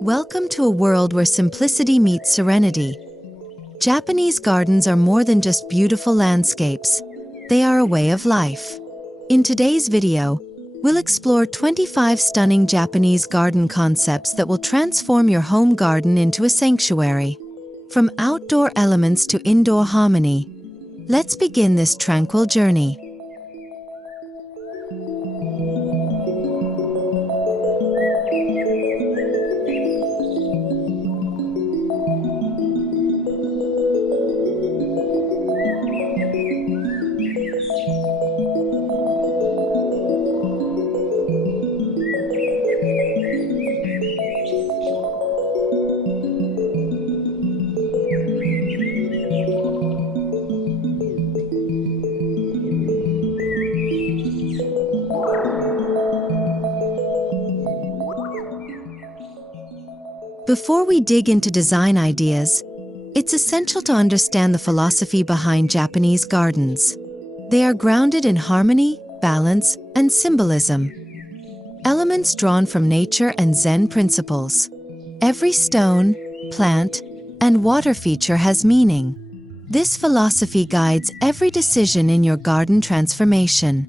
Welcome to a world where simplicity meets serenity. Japanese gardens are more than just beautiful landscapes. They are a way of life. In today's video, we'll explore 25 stunning Japanese garden concepts that will transform your home garden into a sanctuary. From outdoor elements to indoor harmony, let's begin this tranquil journey. Before we dig into design ideas, it's essential to understand the philosophy behind Japanese gardens. They are grounded in harmony, balance, and symbolism. Elements drawn from nature and Zen principles. Every stone, plant, and water feature has meaning. This philosophy guides every decision in your garden transformation.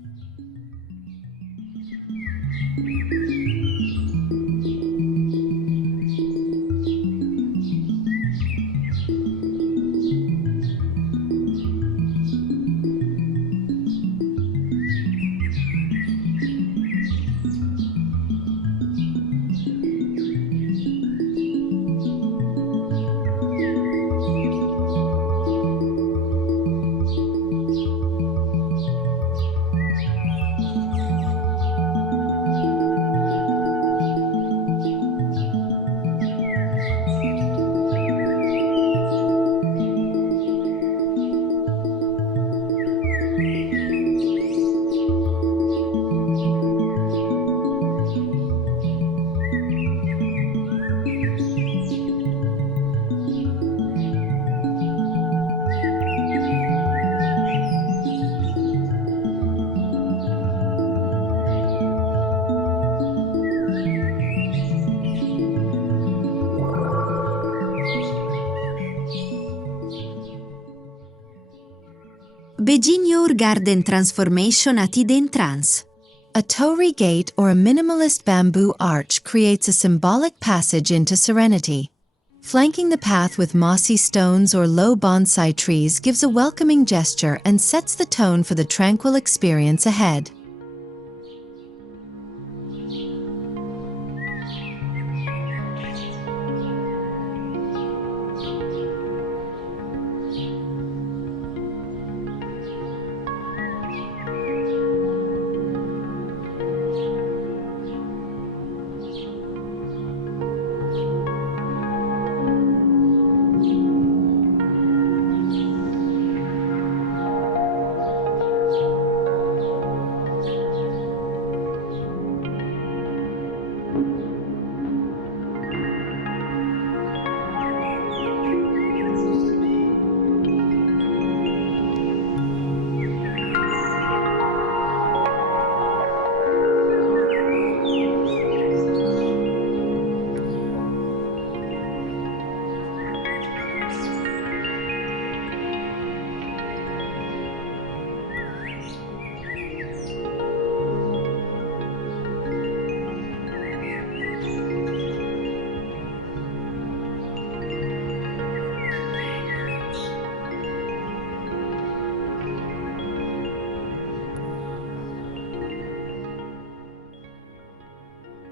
Begin your garden transformation at Hidden Trance. A torii gate or a minimalist bamboo arch creates a symbolic passage into serenity. Flanking the path with mossy stones or low bonsai trees gives a welcoming gesture and sets the tone for the tranquil experience ahead.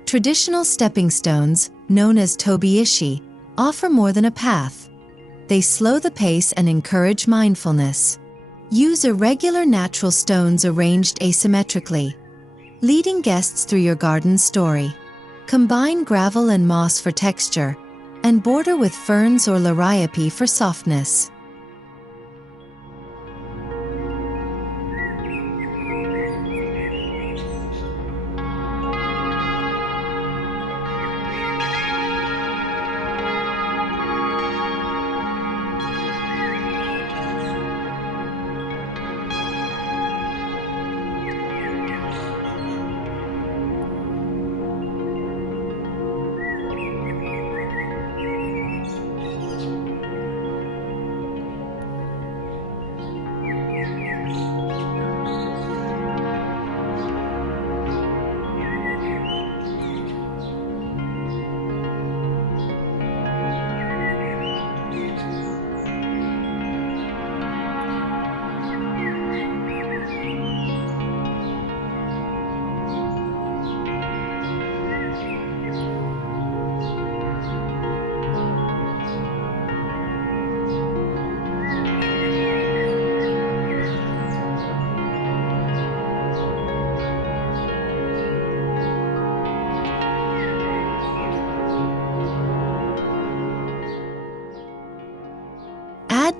Traditional stepping stones, known as tobi-ishi, offer more than a path. They slow the pace and encourage mindfulness. Use irregular natural stones arranged asymmetrically, leading guests through your garden's story. Combine gravel and moss for texture, and border with ferns or liriope for softness.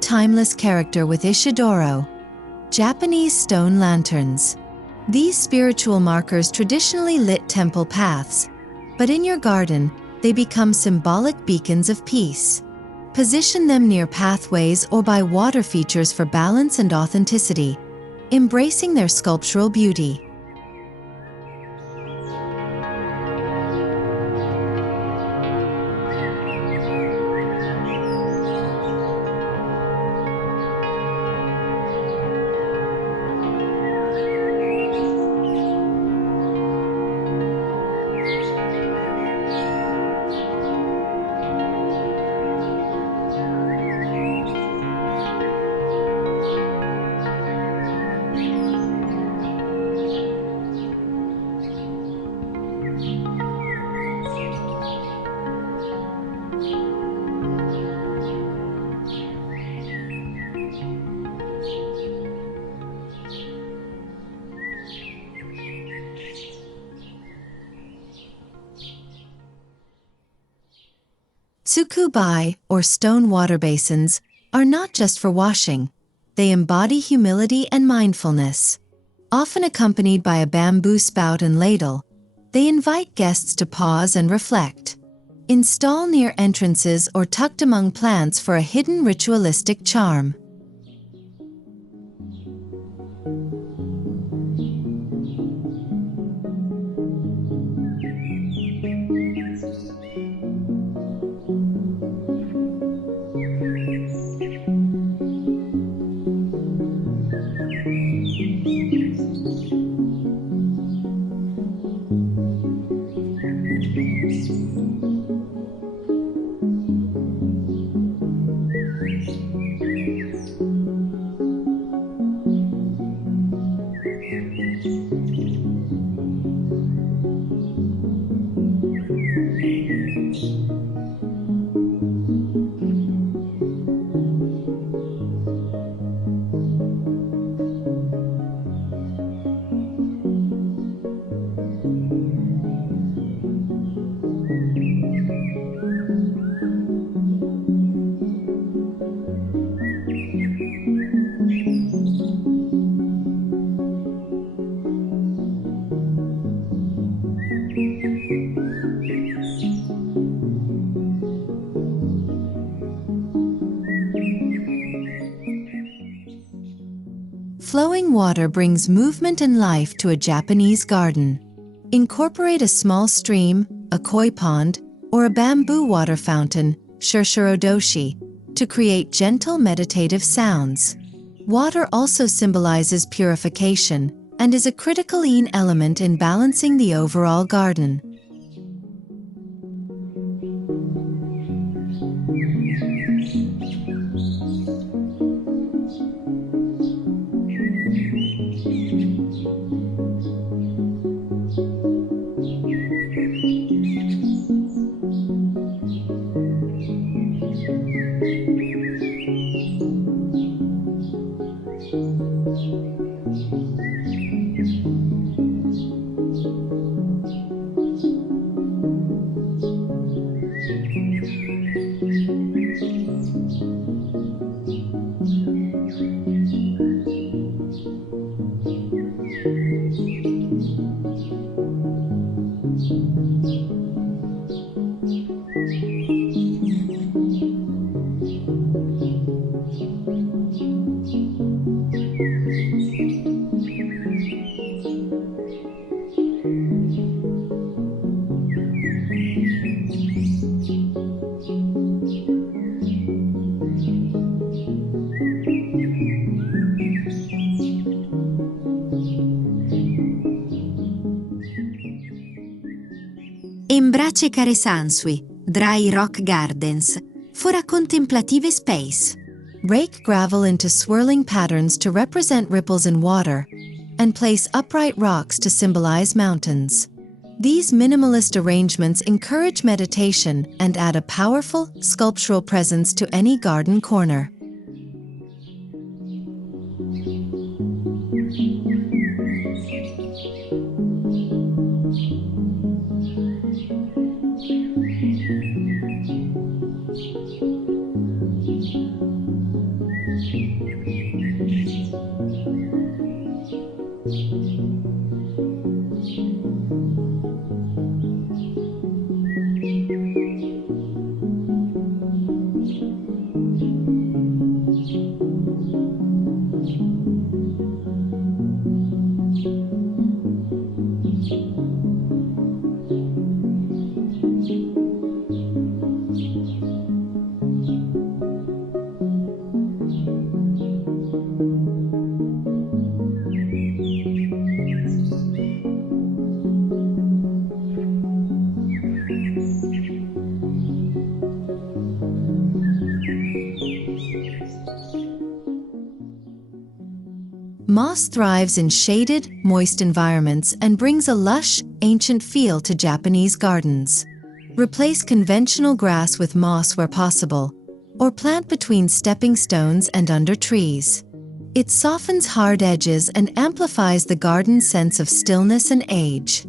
timeless character with Ishidoro, Japanese stone lanterns. These spiritual markers traditionally lit temple paths, but in your garden, they become symbolic beacons of peace. Position them near pathways or by water features for balance and authenticity, embracing their sculptural beauty. Tsukubai, or stone water basins, are not just for washing. They embody humility and mindfulness. Often accompanied by a bamboo spout and ladle, they invite guests to pause and reflect. Install near entrances or tucked among plants for a hidden ritualistic charm. Flowing water brings movement and life to a Japanese garden. Incorporate a small stream, a koi pond, or a bamboo water fountain, shurshuro-doshi, to create gentle meditative sounds. Water also symbolizes purification and is a critical element in balancing the overall garden. Embrace Karesansui, Dry Rock Gardens, for a contemplative space. Rake gravel into swirling patterns to represent ripples in water, and place upright rocks to symbolize mountains. These minimalist arrangements encourage meditation and add a powerful, sculptural presence to any garden corner. Moss thrives in shaded, moist environments and brings a lush, ancient feel to Japanese gardens. Replace conventional grass with moss where possible, or plant between stepping stones and under trees. It softens hard edges and amplifies the garden's sense of stillness and age.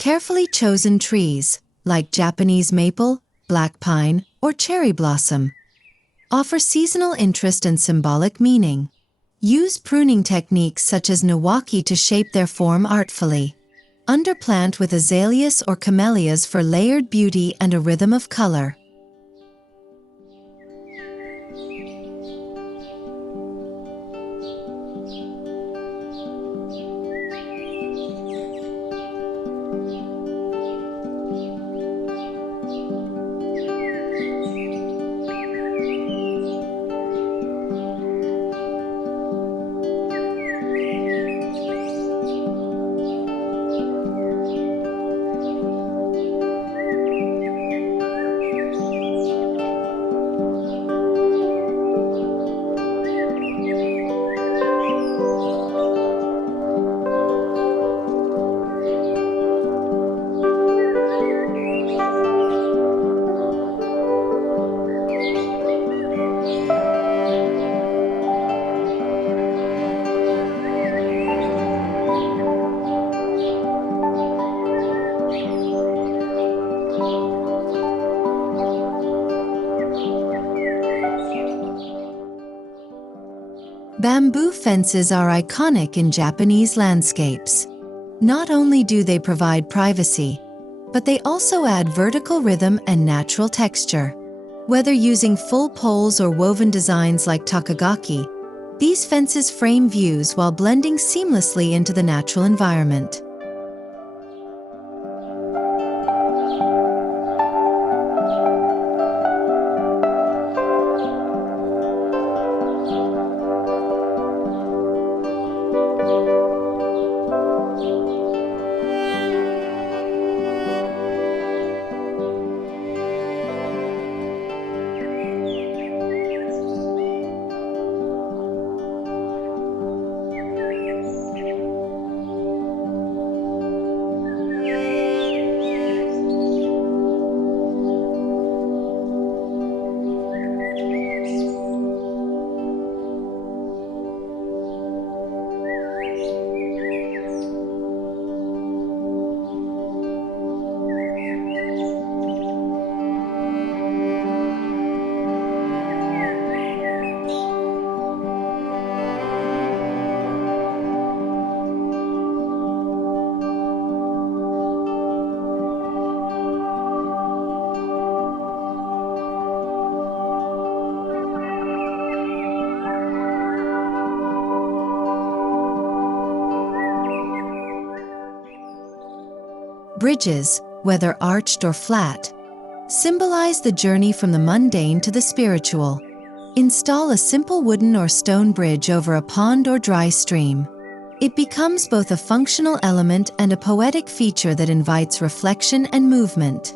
Carefully chosen trees, like Japanese maple, black pine, or cherry blossom, offer seasonal interest and symbolic meaning. Use pruning techniques such as Nawaki to shape their form artfully. Underplant with azaleas or camellias for layered beauty and a rhythm of color. Bamboo fences are iconic in Japanese landscapes. Not only do they provide privacy, but they also add vertical rhythm and natural texture. Whether using full poles or woven designs like takagaki, these fences frame views while blending seamlessly into the natural environment. Bridges, whether arched or flat, symbolize the journey from the mundane to the spiritual. Install a simple wooden or stone bridge over a pond or dry stream. It becomes both a functional element and a poetic feature that invites reflection and movement.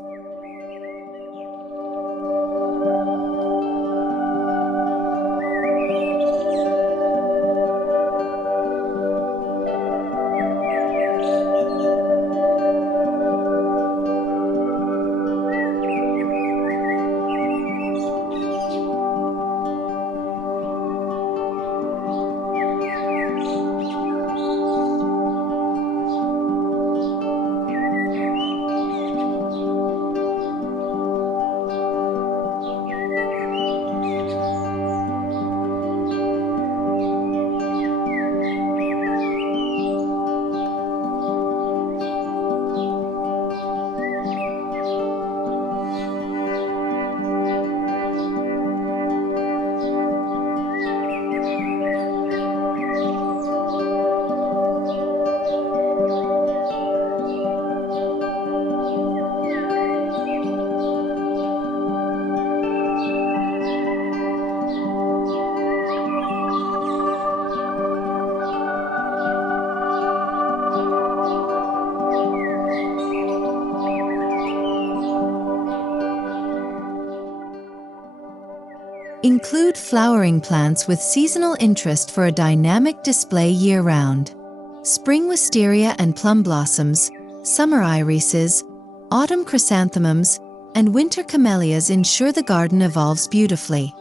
Include flowering plants with seasonal interest for a dynamic display year-round. Spring wisteria and plum blossoms, summer irises, autumn chrysanthemums, and winter camellias ensure the garden evolves beautifully.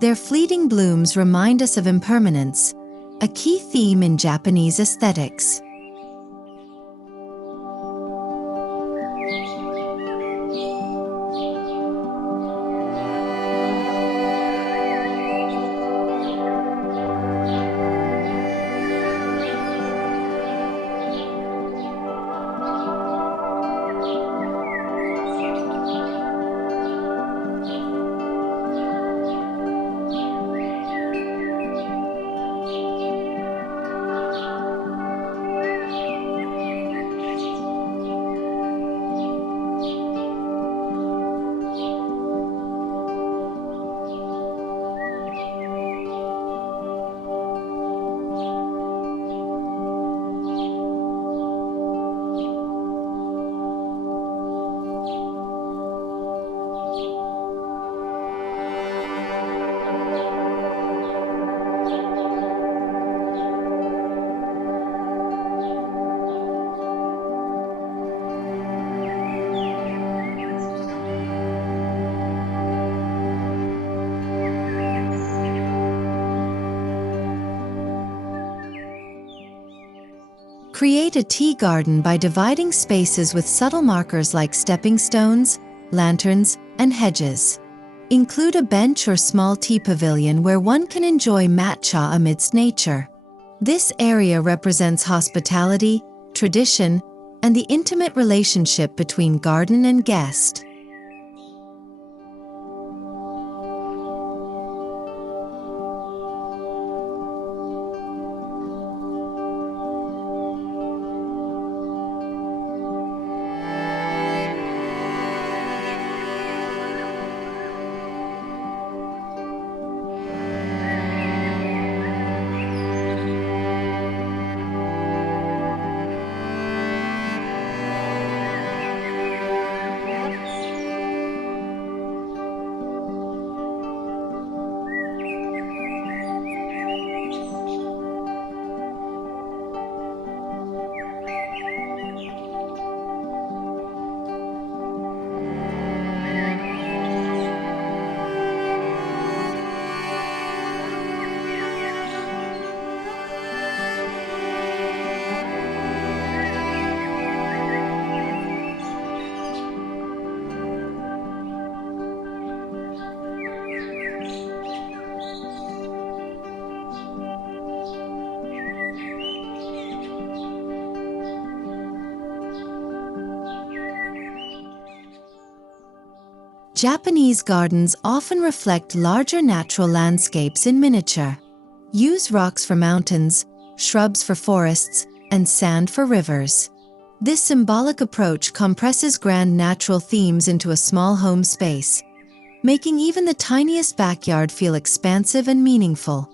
Their fleeting blooms remind us of impermanence, a key theme in Japanese aesthetics. Create a tea garden by dividing spaces with subtle markers like stepping stones, lanterns, and hedges. Include a bench or small tea pavilion where one can enjoy matcha amidst nature. This area represents hospitality, tradition, and the intimate relationship between garden and guest. Japanese gardens often reflect larger natural landscapes in miniature. Use rocks for mountains, shrubs for forests, and sand for rivers. This symbolic approach compresses grand natural themes into a small home space, making even the tiniest backyard feel expansive and meaningful.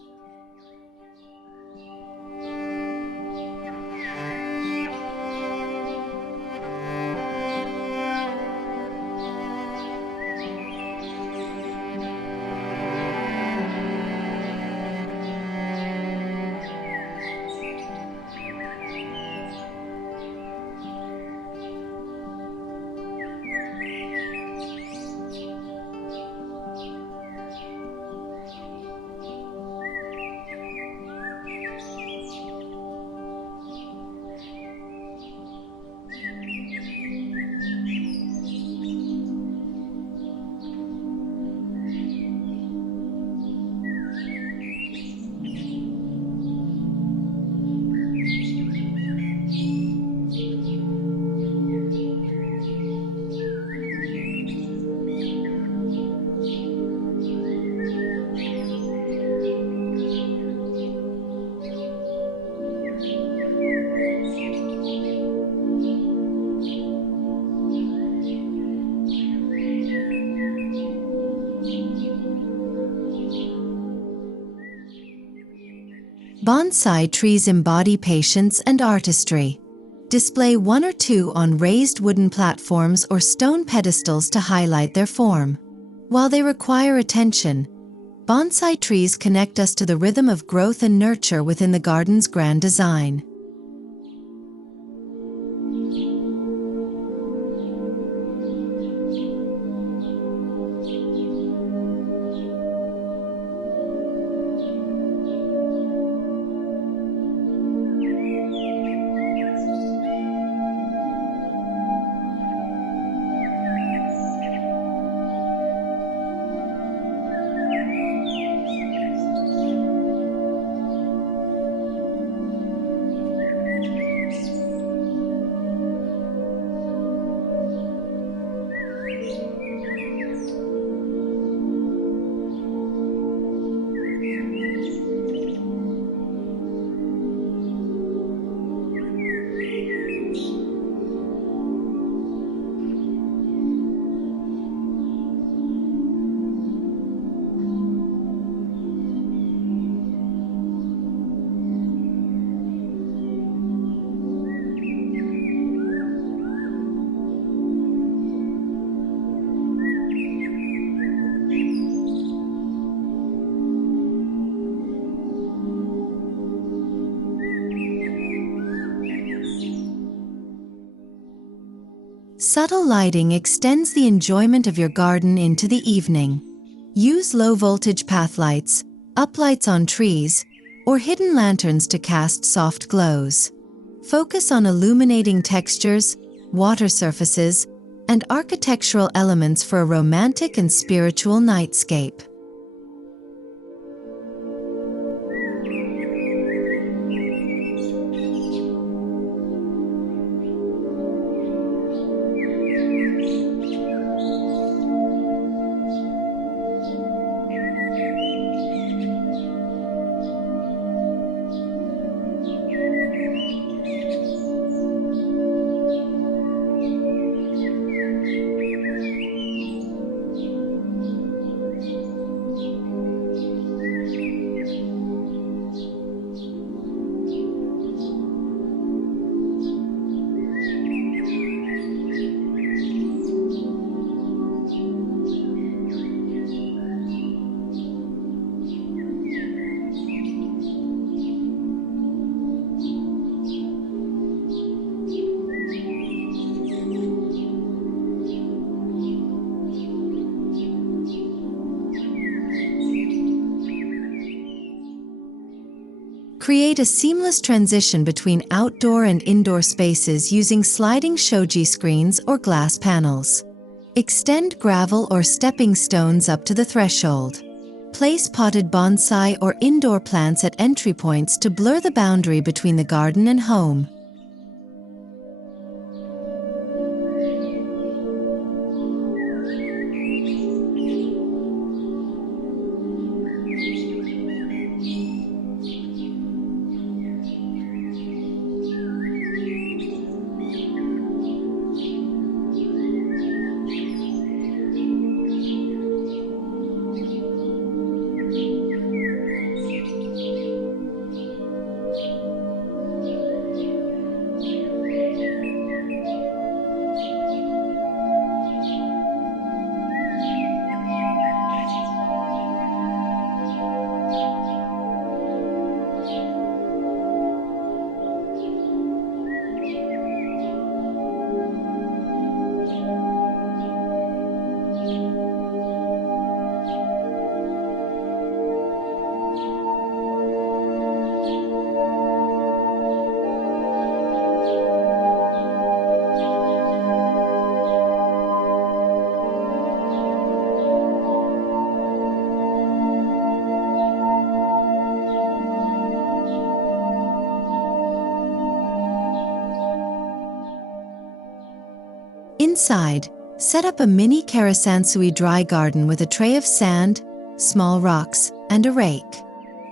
Bonsai trees embody patience and artistry. Display one or two on raised wooden platforms or stone pedestals to highlight their form. While they require attention, bonsai trees connect us to the rhythm of growth and nurture within the garden's grand design. Subtle lighting extends the enjoyment of your garden into the evening. Use low-voltage path lights, uplights on trees, or hidden lanterns to cast soft glows. Focus on illuminating textures, water surfaces, and architectural elements for a romantic and spiritual nightscape. Create a seamless transition between outdoor and indoor spaces using sliding shoji screens or glass panels. Extend gravel or stepping stones up to the threshold. Place potted bonsai or indoor plants at entry points to blur the boundary between the garden and home. Inside, set up a mini Karesansui dry garden with a tray of sand, small rocks, and a rake.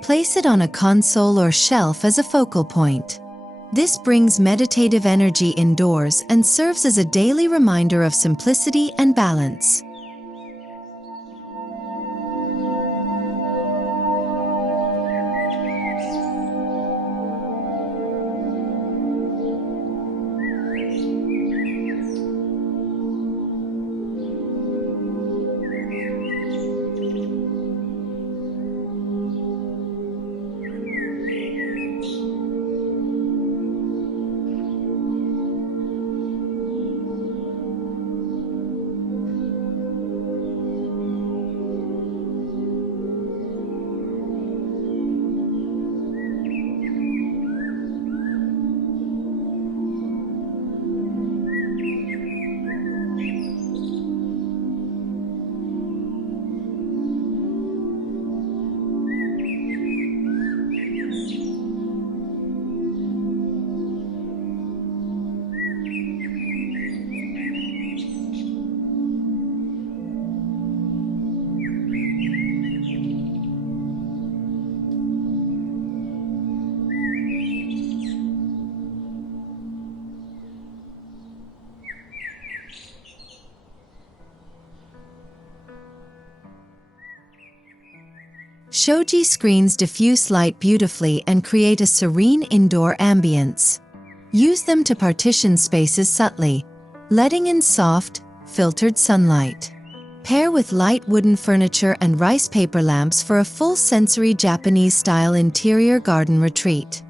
Place it on a console or shelf as a focal point. This brings meditative energy indoors and serves as a daily reminder of simplicity and balance. Shoji screens diffuse light beautifully and create a serene indoor ambience. Use them to partition spaces subtly, letting in soft, filtered sunlight. Pair with light wooden furniture and rice paper lamps for a full sensory Japanese-style interior garden retreat.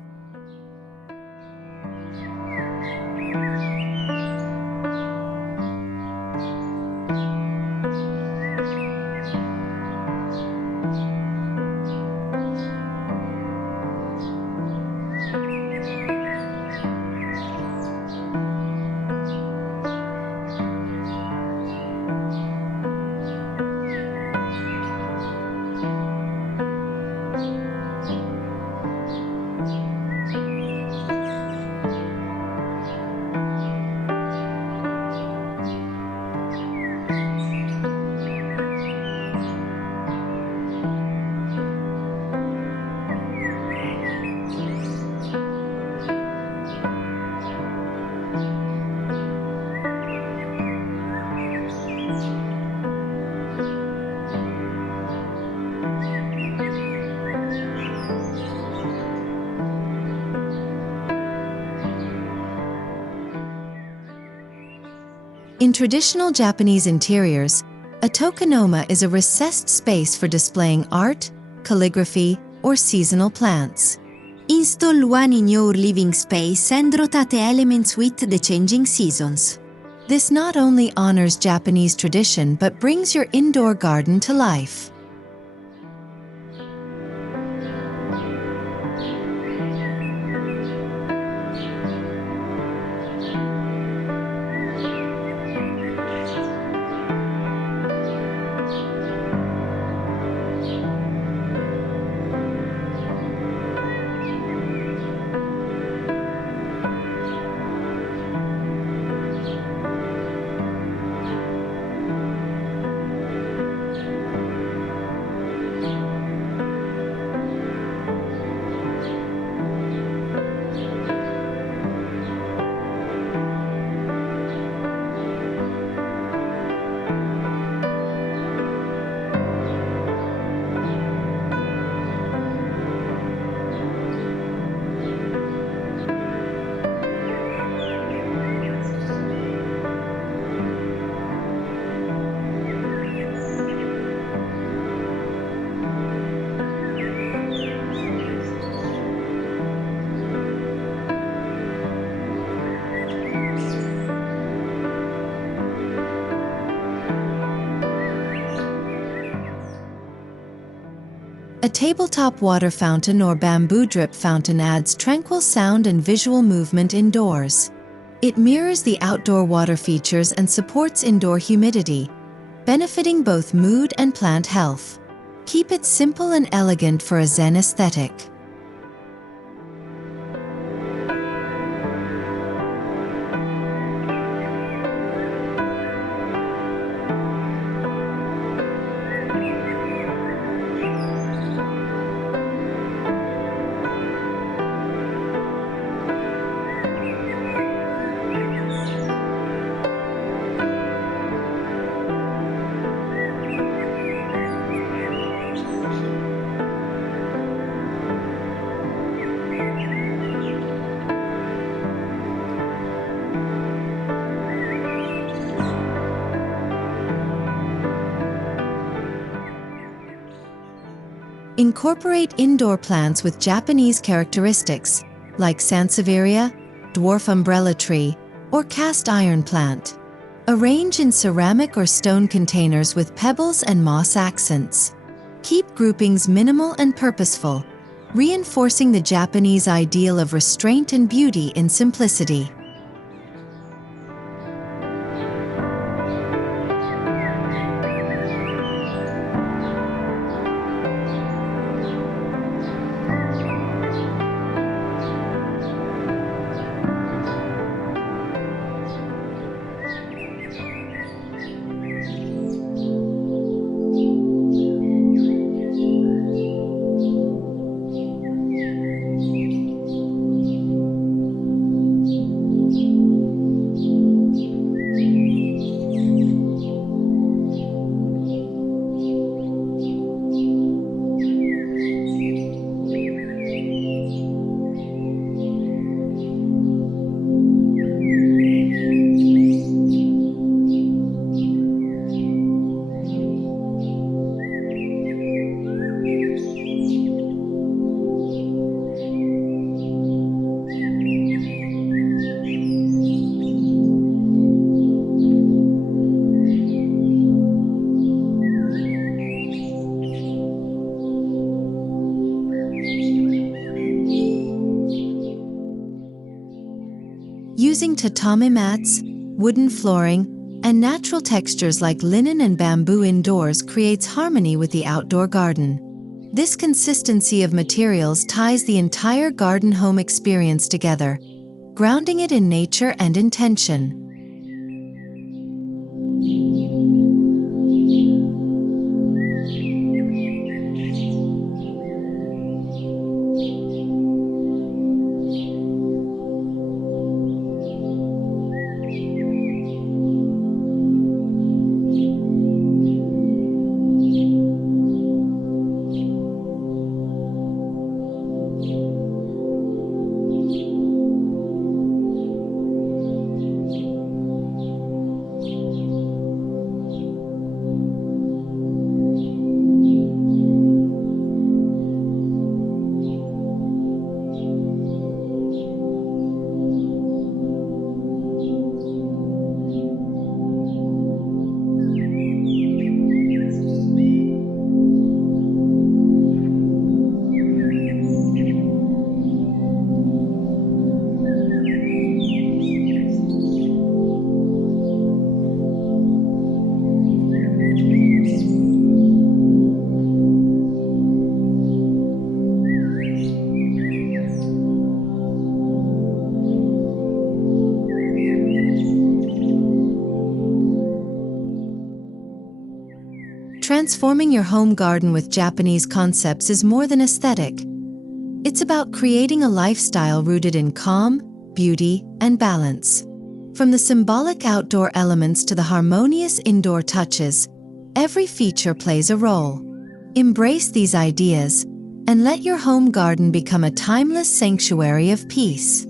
In traditional Japanese interiors, a tokonoma is a recessed space for displaying art, calligraphy, or seasonal plants. Install one in your living space and rotate elements with the changing seasons. This not only honors Japanese tradition but brings your indoor garden to life. A tabletop water fountain or bamboo drip fountain adds tranquil sound and visual movement indoors. It mirrors the outdoor water features and supports indoor humidity, benefiting both mood and plant health. Keep it simple and elegant for a Zen aesthetic. Incorporate indoor plants with Japanese characteristics, like Sansevieria, dwarf umbrella tree, or cast iron plant. Arrange in ceramic or stone containers with pebbles and moss accents. Keep groupings minimal and purposeful, reinforcing the Japanese ideal of restraint and beauty in simplicity. Using tatami mats, wooden flooring, and natural textures like linen and bamboo indoors creates harmony with the outdoor garden. This consistency of materials ties the entire garden home experience together, grounding it in nature and intention. Transforming your home garden with Japanese concepts is more than aesthetic. It's about creating a lifestyle rooted in calm, beauty, and balance. From the symbolic outdoor elements to the harmonious indoor touches, every feature plays a role. Embrace these ideas and let your home garden become a timeless sanctuary of peace.